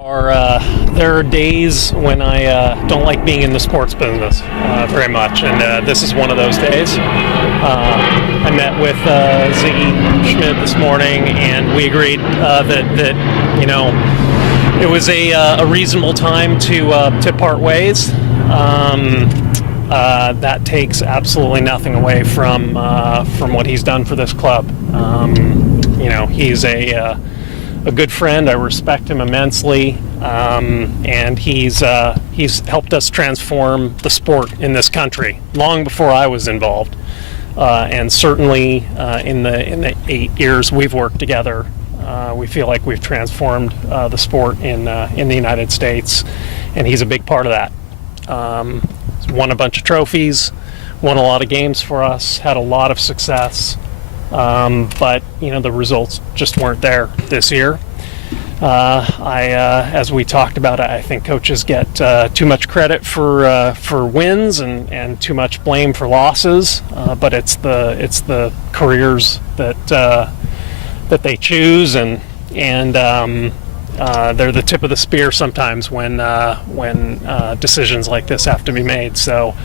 There are days when I don't like being in the sports business very much, and this is one of those days. I met with Sigi Schmid this morning, and we agreed that it was a reasonable time to part ways. That takes absolutely nothing away from what he's done for this club. He's a good friend. I respect him immensely, and he's helped us transform the sport in this country long before I was involved, and certainly in the 8 years we've worked together, we feel like we've transformed the sport in the United States, and he's a big part of that. He's won a bunch of trophies, won a lot of games for us, had a lot of success. But the results just weren't there this year. As we talked about, I think coaches get too much credit for wins and too much blame for losses. But it's the careers that they choose, and they're the tip of the spear sometimes when decisions like this have to be made. So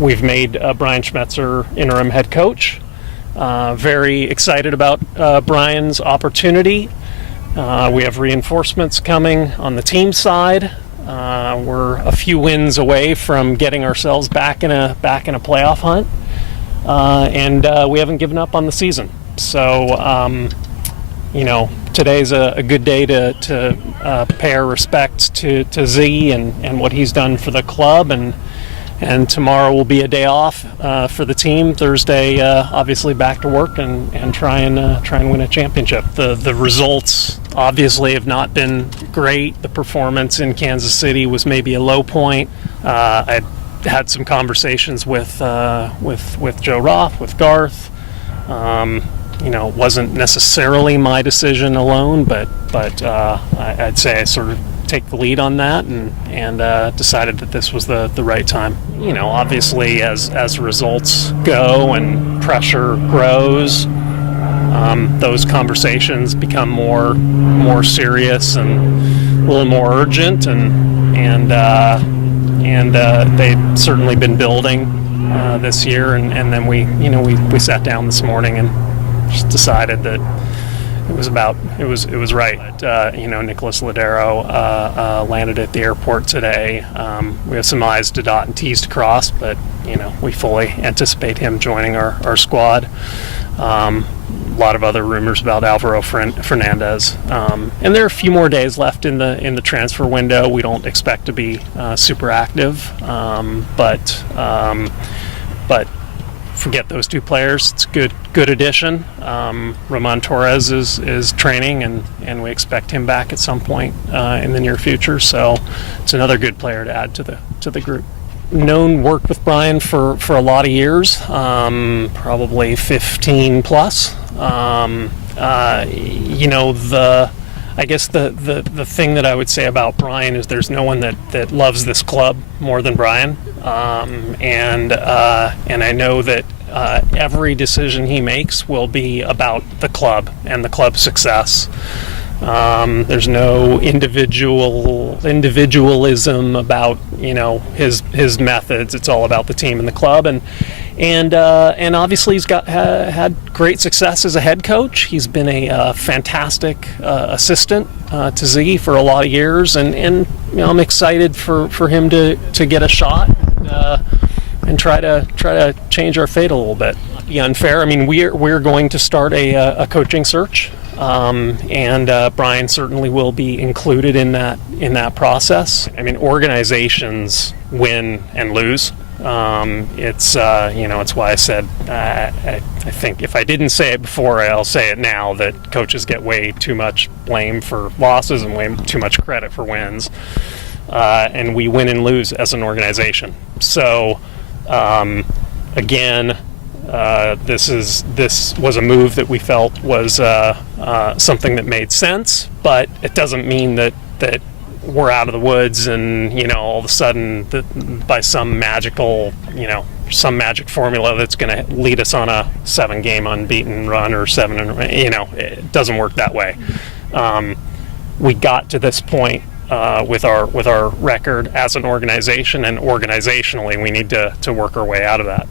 we've made Brian Schmetzer interim head coach. Very excited about Brian's opportunity. We have reinforcements coming on the team side. We're a few wins away from getting ourselves back in a playoff hunt, and we haven't given up on the season. So, today's a good day to pay our respects to Z and what he's done for the club, and tomorrow will be a day off for the team. Thursday, obviously back to work and try and win a championship. The results obviously have not been great. The performance in Kansas City was maybe a low point. I had some conversations with Joe Roth, with Garth. It wasn't necessarily my decision alone, but I'd say I sort of take the lead on that and decided that this was the right time. Obviously as results go and pressure grows, those conversations become more serious and a little more urgent, and they've certainly been building this year, and then we sat down this morning and just decided that it was right. Nicholas Ladero landed at the airport today. We have some I's to dot and T's to cross, but we fully anticipate him joining our squad. A lot of other rumors about Alvaro Fernandez, and there are a few more days left in the transfer window. We don't expect to be super active, but forget those two players. It's a good addition. Ramon Torres is training, and we expect him back at some point in the near future. So it's another good player to add to the group. Worked with Brian for a lot of years, probably 15 plus. I guess the thing that I would say about Brian is there's no one that loves this club more than Brian, and I know that every decision he makes will be about the club and the club's success. There's no individualism about his methods. It's all about the team and the club, and obviously he's had great success as a head coach. He's been a fantastic assistant to Z for a lot of years, and I'm excited for him to get a shot and try to change our fate a little bit. Be unfair. I mean, we're going to start a coaching search, and Brian certainly will be included in that process. I mean, organizations win and lose. It's why I said I think if I didn't say it before, I'll say it now, that coaches get way too much blame for losses and way too much credit for wins, and we win and lose as an organization. So again, this was a move that we felt was something that made sense, but it doesn't mean that we're out of the woods and all of a sudden by some magic formula that's going to lead us on a 7-game unbeaten run or it doesn't work that way. we got to this point with our record as an organization, and organizationally we need to work our way out of that.